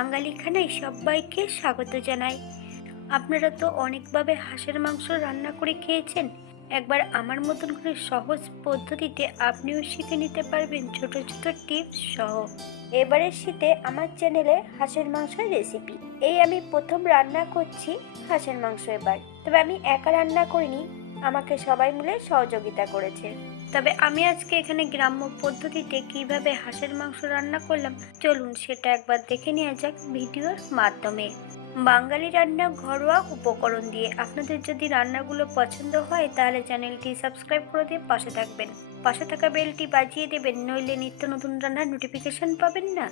বাঙালি খানায় সবাইকে স্বাগত জানাই। আপনারা তো অনেকভাবে হাঁসের মাংস রান্না করে খেয়েছেন। একবার আমার মতন করে সহজ পদ্ধতিতে আপনিও শিখে নিতে পারবেন ছোট ছোট টিপস সহ। এবারের শীতে আমার চ্যানেলে হাঁসের মাংসের রেসিপি। এই আমি প্রথম রান্না করছি হাঁসের মাংস এবার। তবে আমি একা রান্না করিনি, আমাকে সবাই মিলে সহযোগিতা করেছে। তবে আমি আজকে এখানে গ্রাম্য পদ্ধতিতে কীভাবে হাঁসের মাংস রান্না করলাম, চলুন সেটা একবার দেখে নেওয়া যাক ভিডিওর মাধ্যমে। বাঙালি রান্না ঘরোয়া উপকরণ দিয়ে আপনাদের যদি রান্নাগুলো পছন্দ হয়, তাহলে চ্যানেলটি সাবস্ক্রাইব করে দিয়ে পাশে থাকবেন। পাশে থাকা বেলটি বাজিয়ে দেবেন, নইলে নিত্য নতুন রান্নার নোটিফিকেশন পাবেন না।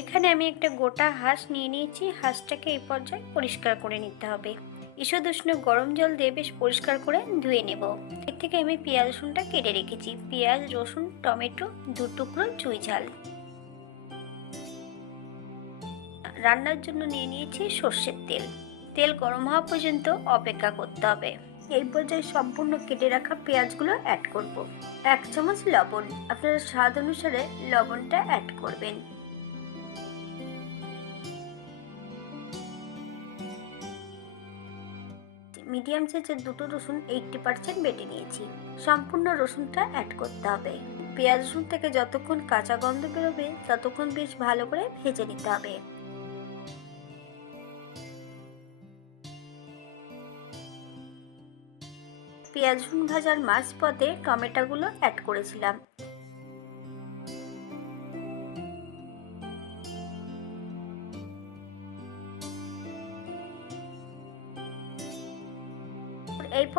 এখানে আমি একটা গোটা হাঁস নিয়ে নিয়েছি, হাঁসটাকে এই পর্যায়ে পরিষ্কার করে নিতে হবে। ঈষদুষ্ণ গরম জল দিয়ে বেশ পরিষ্কার করে ধুয়ে নেব। এর থেকে আমি পেঁয়াজ রসুনটা কেটে রেখেছি। পেঁয়াজ, রসুন, টমেটো, দু টুকরো চুই ঝাল। রান্নার জন্য নিয়ে নিয়েছি সর্ষের তেল। তেল গরম হওয়া পর্যন্ত অপেক্ষা করতে হবে। এই পর্যায়ে সম্পূর্ণ কেটে রাখা পেঁয়াজগুলো অ্যাড করব। এক চামচ লবণ। আপনারা স্বাদ অনুসারে লবণটা অ্যাড করবেন। মিডিয়াম সাইজের দুটো রসুন এইটটি পার্সেন্ট বেটে নিয়েছি। সম্পূর্ণ রসুনটা অ্যাড করতে হবে। পেঁয়াজ রসুন থেকে যতক্ষণ কাঁচা গন্ধ বেরোবে, ততক্ষণ বেশ ভালো করে ভেজে নিতে হবে। পেঁয়াজ রসুন ভাজার মাছ পথে টমেটোগুলো অ্যাড করেছিলাম।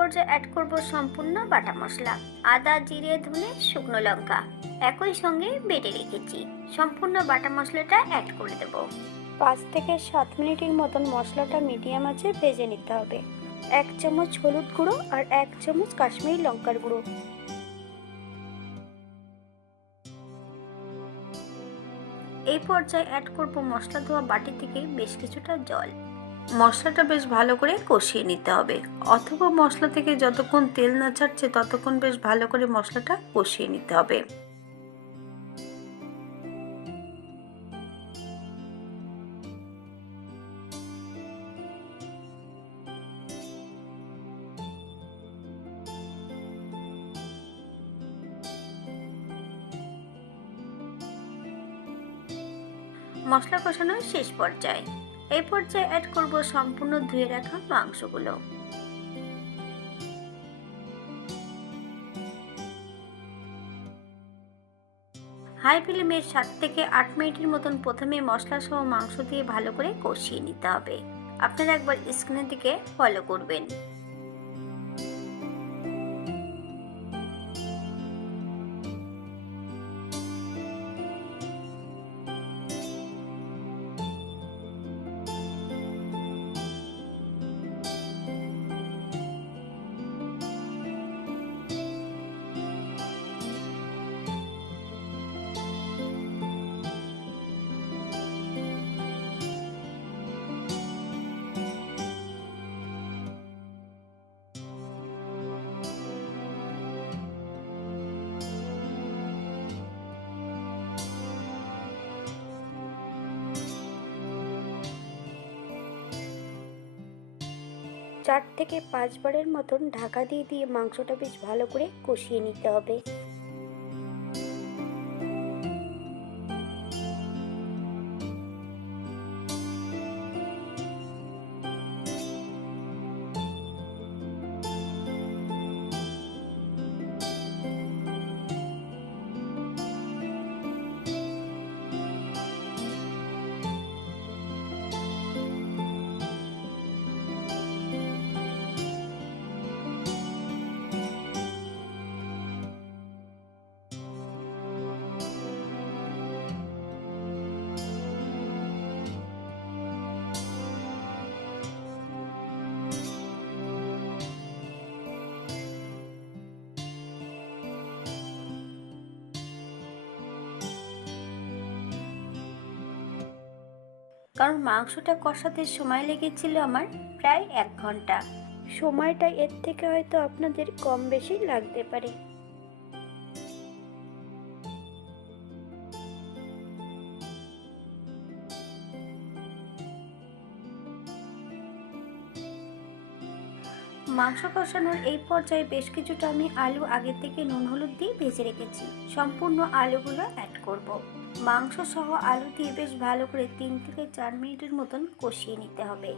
পর্যায়ে অ্যাড করব সম্পূর্ণ বাটা মশলা, আদা, জিরে, ধনে, শুকনো লঙ্কা। একই সঙ্গে বেটে রেখেছি। সম্পূর্ণ বাটা মশলাটা অ্যাড করে দেব। পাঁচ থেকে সাত মিনিটের মতন মশলাটা মিডিয়াম আছে ভেজে নিতে হবে। এক চামচ হলুদ গুঁড়ো আর এক চামচ কাশ্মীরি লঙ্কার গুঁড়ো। এই পর্যায়ে অ্যাড করব মশলা ধোয়া বাটি থেকে বেশ কিছুটা জল। মশলাটা বেশ ভালো করে কষিয়ে নিতে হবে। অথবা মশলা থেকে যতক্ষণ তেল না ছাড়ছে, ততক্ষণ বেশ ভালো করে মশলাটা কষিয়ে নিতে হবে। মশলা কষানোর শেষ পর্যায়ে এই পর্যায়ে অ্যাড করব সম্পূর্ণ ধুয়ে রাখা মাংসগুলো। হাই ফ্লেমে সাত থেকে আট মিনিটের মতন প্রথমে মশলা সহ মাংস দিয়ে ভালো করে কষিয়ে নিতে হবে। আপনারা একবার স্ক্রিনের দিকে ফলো করবেন। চার থেকে পাঁচবারের মতন ঢাকা দিয়ে দিয়ে মাংসটা বেশ ভালো করে কষিয়ে নিতে হবে। কারণ মাংসটা কষাতে সময় লেগেছিল আমার প্রায় এক ঘণ্টা। সময়টা এর থেকে হয়তো আপনাদের কম বেশি লাগতে পারে। মাংস কষানোর এই পর্যায়ে বেশ কিছুটা আমি আলু আগে থেকে নুন হলুদ দিয়ে ভেজে রেখেছি। সম্পূর্ণ আলুগুলো অ্যাড করব। মাংস সহ আলু দিয়ে বেশ ভালো করে তিন থেকে চার মিনিটের মতন কষিয়ে নিতে হবে।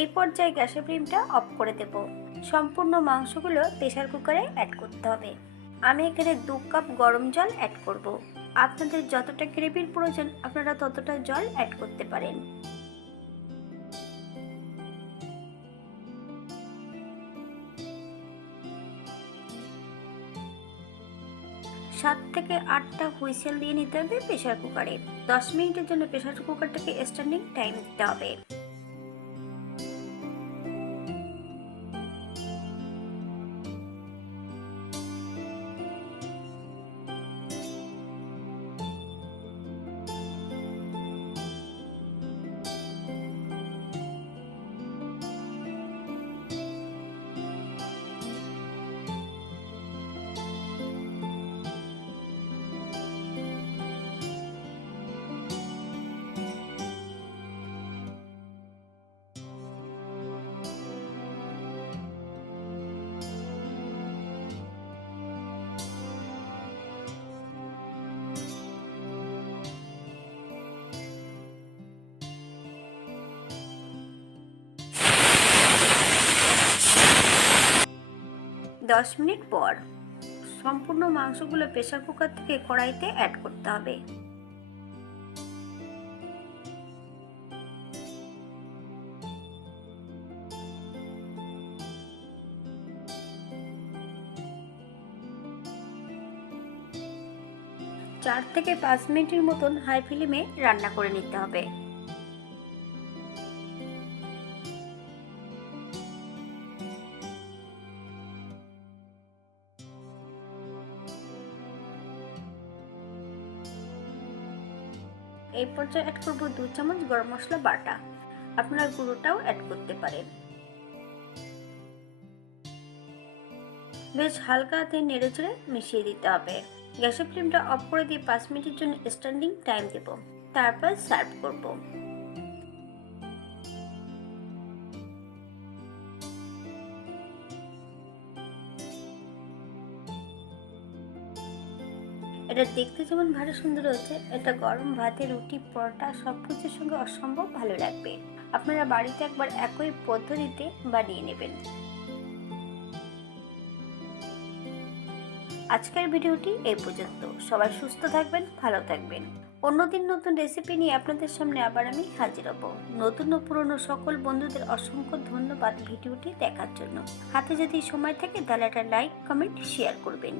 এই পর্যায়ে গ্যাসের ফ্লেমটা অফ করে দেব। সম্পূর্ণ মাংসগুলো প্রেসার কুকারে অ্যাড করতে হবে। আমি এখানে দু কাপ গরম জল অ্যাড করব। আপনাদের যতটা গ্রেভির প্রয়োজন, আপনারা ততটা জল অ্যাড করতে পারেন। সাত থেকে আটটা হুইসেল দিয়ে নিতে হবে প্রেসার কুকারে। দশ মিনিটের জন্য প্রেসার কুকারটাকে স্ট্যান্ডিং টাইম দিতে হবে। দশ মিনিট পর সম্পূর্ণ মাংসগুলো প্রেসার কুকার থেকে কড়াইতে অ্যাড করতে হবে। চার থেকে পাঁচ মিনিটের মতন হাই ফ্লেমে রান্না করে নিতে হবে। এই পর্যায়ে অ্যাড করব দু চামচ গরম মশলা বাটা। আপনারা গুঁড়োটাও অ্যাড করতে পারেন। বেশ হালকা হাতে নেড়ে চেড়ে মিশিয়ে দিতে হবে। গ্যাসের ফ্লেমটা অফ করে দিয়ে পাঁচ মিনিটের জন্য স্ট্যান্ডিং টাইম দেব। তারপর সার্ভ করব। এটা দেখতে যেমন ভালো সুন্দর হচ্ছে, এটা গরম ভাতে, রুটি, পরোটা সব কিছুর সঙ্গে অসম্ভব ভালো লাগবে। আপনারা বাড়িতে একবার একই পদ্ধতিতে বানিয়ে নেবেন। আজকের ভিডিওটি এই পর্যন্ত। সবাই সুস্থ থাকবেন, ভালো থাকবেন। অন্যদিন নতুন রেসিপি নিয়ে আপনাদের সামনে আবার আমি হাজির হব। নতুন ও পুরনো সকল বন্ধুদের অসংখ্য ধন্যবাদ ভিডিওটি দেখার জন্য। হাতে যদি সময় থাকে, তাহলে একটা লাইক কমেন্ট শেয়ার করবেন।